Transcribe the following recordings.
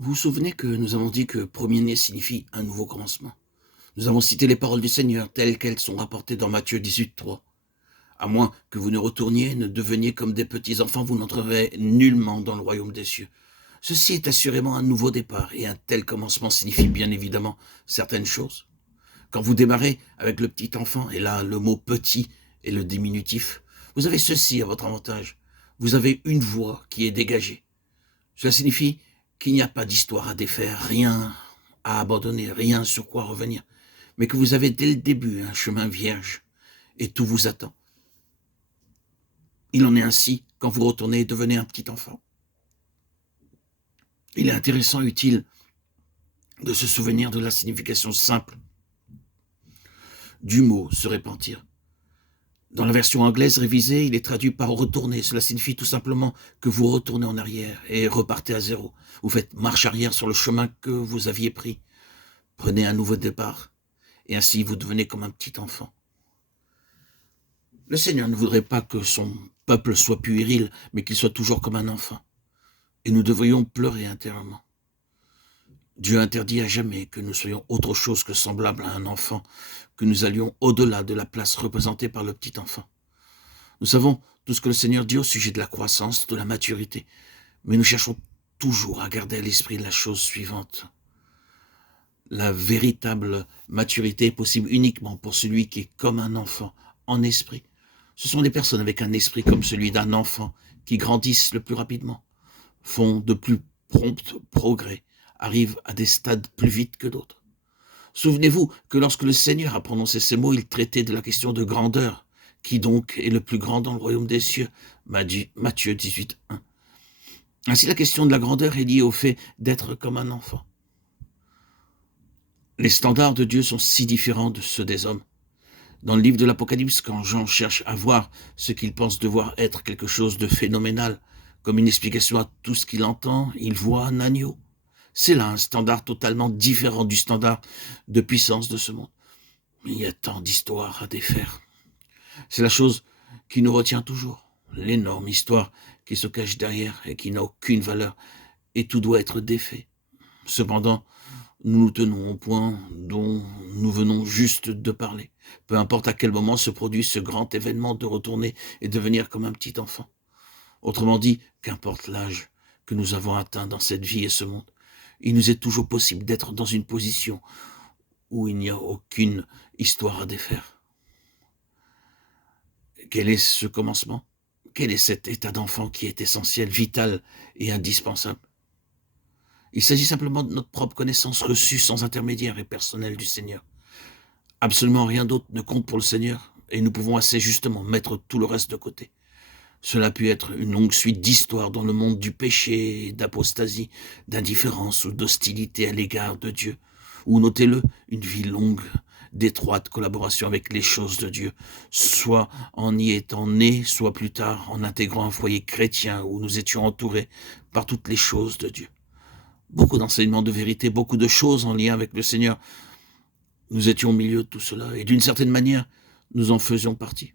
Vous vous souvenez que nous avons dit que premier-né signifie un nouveau commencement. Nous avons cité les paroles du Seigneur telles qu'elles sont rapportées dans Matthieu 18:3. À moins que vous ne retourniez, ne deveniez comme des petits enfants, vous n'entrerez nullement dans le royaume des cieux. Ceci est assurément un nouveau départ, et un tel commencement signifie bien évidemment certaines choses. Quand vous démarrez avec le petit enfant, et là le mot petit est le diminutif, vous avez ceci à votre avantage. Vous avez une voix qui est dégagée. Cela signifie qu'il n'y a pas d'histoire à défaire, rien à abandonner, rien sur quoi revenir, mais que vous avez dès le début un chemin vierge et tout vous attend. Il en est ainsi quand vous retournez et devenez un petit enfant. Il est intéressant et utile de se souvenir de la signification simple du mot se repentir. Dans la version anglaise révisée, il est traduit par retourner. Cela signifie tout simplement que vous retournez en arrière et repartez à zéro. Vous faites marche arrière sur le chemin que vous aviez pris. Prenez un nouveau départ et ainsi vous devenez comme un petit enfant. Le Seigneur ne voudrait pas que son peuple soit puéril, mais qu'il soit toujours comme un enfant. Et nous devrions pleurer intérieurement. Dieu interdit à jamais que nous soyons autre chose que semblables à un enfant, que nous allions au-delà de la place représentée par le petit enfant. Nous savons tout ce que le Seigneur dit au sujet de la croissance, de la maturité, mais nous cherchons toujours à garder à l'esprit la chose suivante. La véritable maturité est possible uniquement pour celui qui est comme un enfant, en esprit. Ce sont les personnes avec un esprit comme celui d'un enfant qui grandissent le plus rapidement, font de plus prompts progrès, arrivent à des stades plus vite que d'autres. Souvenez-vous que lorsque le Seigneur a prononcé ces mots, il traitait de la question de grandeur. Qui donc est le plus grand dans le royaume des cieux? Matthieu 18:1. Ainsi, la question de la grandeur est liée au fait d'être comme un enfant. Les standards de Dieu sont si différents de ceux des hommes. Dans le livre de l'Apocalypse, quand Jean cherche à voir ce qu'il pense devoir être quelque chose de phénoménal, comme une explication à tout ce qu'il entend, il voit un agneau. C'est là un standard totalement différent du standard de puissance de ce monde. Mais il y a tant d'histoires à défaire. C'est la chose qui nous retient toujours, l'énorme histoire qui se cache derrière et qui n'a aucune valeur, et tout doit être défait. Cependant, nous nous tenons au point dont nous venons juste de parler. Peu importe à quel moment se produit ce grand événement de retourner et devenir comme un petit enfant. Autrement dit, qu'importe l'âge que nous avons atteint dans cette vie et ce monde, il nous est toujours possible d'être dans une position où il n'y a aucune histoire à défaire. Quel est ce commencement? Quel est cet état d'enfant qui est essentiel, vital et indispensable? Il s'agit simplement de notre propre connaissance reçue sans intermédiaire et personnelle du Seigneur. Absolument rien d'autre ne compte pour le Seigneur, et nous pouvons assez justement mettre tout le reste de côté. Cela a pu être une longue suite d'histoires dans le monde du péché, d'apostasie, d'indifférence ou d'hostilité à l'égard de Dieu, ou notez-le, une vie longue, d'étroite collaboration avec les choses de Dieu, soit en y étant nés, soit plus tard en intégrant un foyer chrétien où nous étions entourés par toutes les choses de Dieu. Beaucoup d'enseignements de vérité, beaucoup de choses en lien avec le Seigneur. Nous étions au milieu de tout cela, et d'une certaine manière, nous en faisions partie.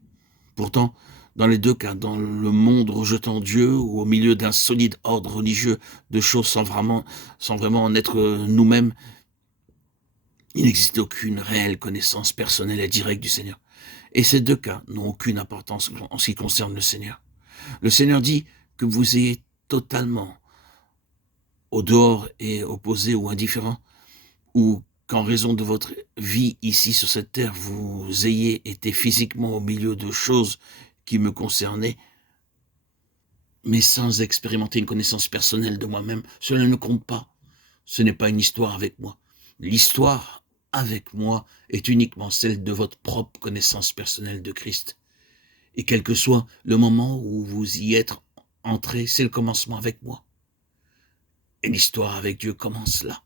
Pourtant, dans les deux cas, dans le monde rejetant Dieu ou au milieu d'un solide ordre religieux de choses sans vraiment en être nous-mêmes, il n'existe aucune réelle connaissance personnelle et directe du Seigneur. Et ces deux cas n'ont aucune importance en ce qui concerne le Seigneur. Le Seigneur dit que vous ayez totalement au dehors et opposé ou indifférent, ou qu'en raison de votre vie ici sur cette terre, vous ayez été physiquement au milieu de choses qui me concernaient, mais sans expérimenter une connaissance personnelle de moi-même, cela ne compte pas. Ce n'est pas une histoire avec moi. L'histoire avec moi est uniquement celle de votre propre connaissance personnelle de Christ. Et quel que soit le moment où vous y êtes entré, c'est le commencement avec moi. Et l'histoire avec Dieu commence là.